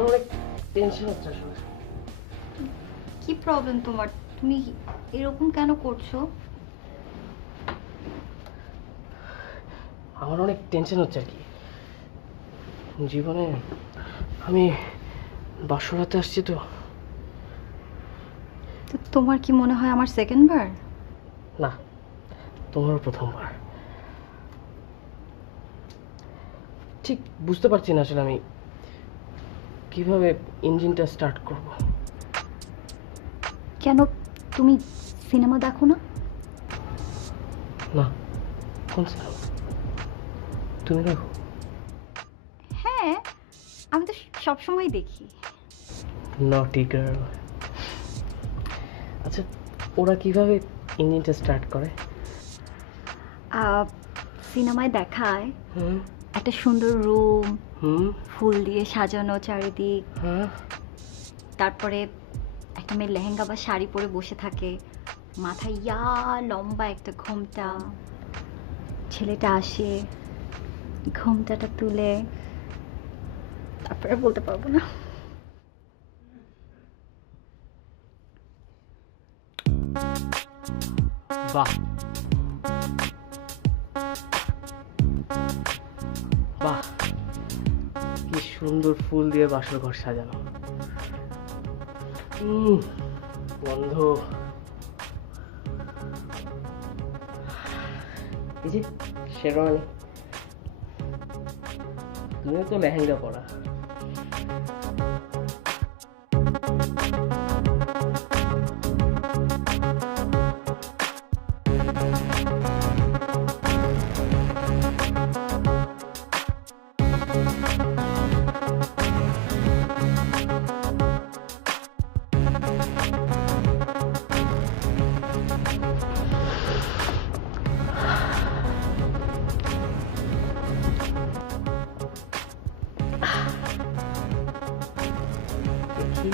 আমার অনেক টেনশন হচ্ছে আসলে। কি প্রবলেম তোমার? তুমি এরকম কেন করছো? আমার অনেক টেনশন হচ্ছে আর কি জীবনে। আমি বাসরাতে আসছি তো। তো তোমার কি মনে হয় আমার সেকেন্ড বার? না, তোমারও প্রথমবার। ঠিক বুঝতে পারছি না আসলে আমি কিভাবে ইঞ্জিনটা স্টার্ট করব। কেন, তুমি সিনেমা দেখো না? না, কোন সিনেমা? তুমি দেখো? হ্যাঁ, আমি তো সবসময় দেখি। নটি গার্ল। আচ্ছা, ওরা কিভাবে ইঞ্জিনটা স্টার্ট করে? সিনেমায় দেখায় হুম একটা সুন্দর রুম, হুম ফুল দিয়ে সাজানো চারিদিক, হ্যাঁ। তারপরে একটা মেয়ে লেহেঙ্গা বা শাড়ি পরে বসে থাকে, মাথায় লম্বা একটা ঘোমটা। ছেলেটা আসে, ঘোমটাটা তুলে, তারপরে বলতে পারবো না। বাহ বাহ, কি সুন্দর ফুল দিয়ে বাসর ঘর সাজানো। গন্ধ। এই যে শেরওয়ানি, তুমিও তো লেহেঙ্গা পরা। দেখি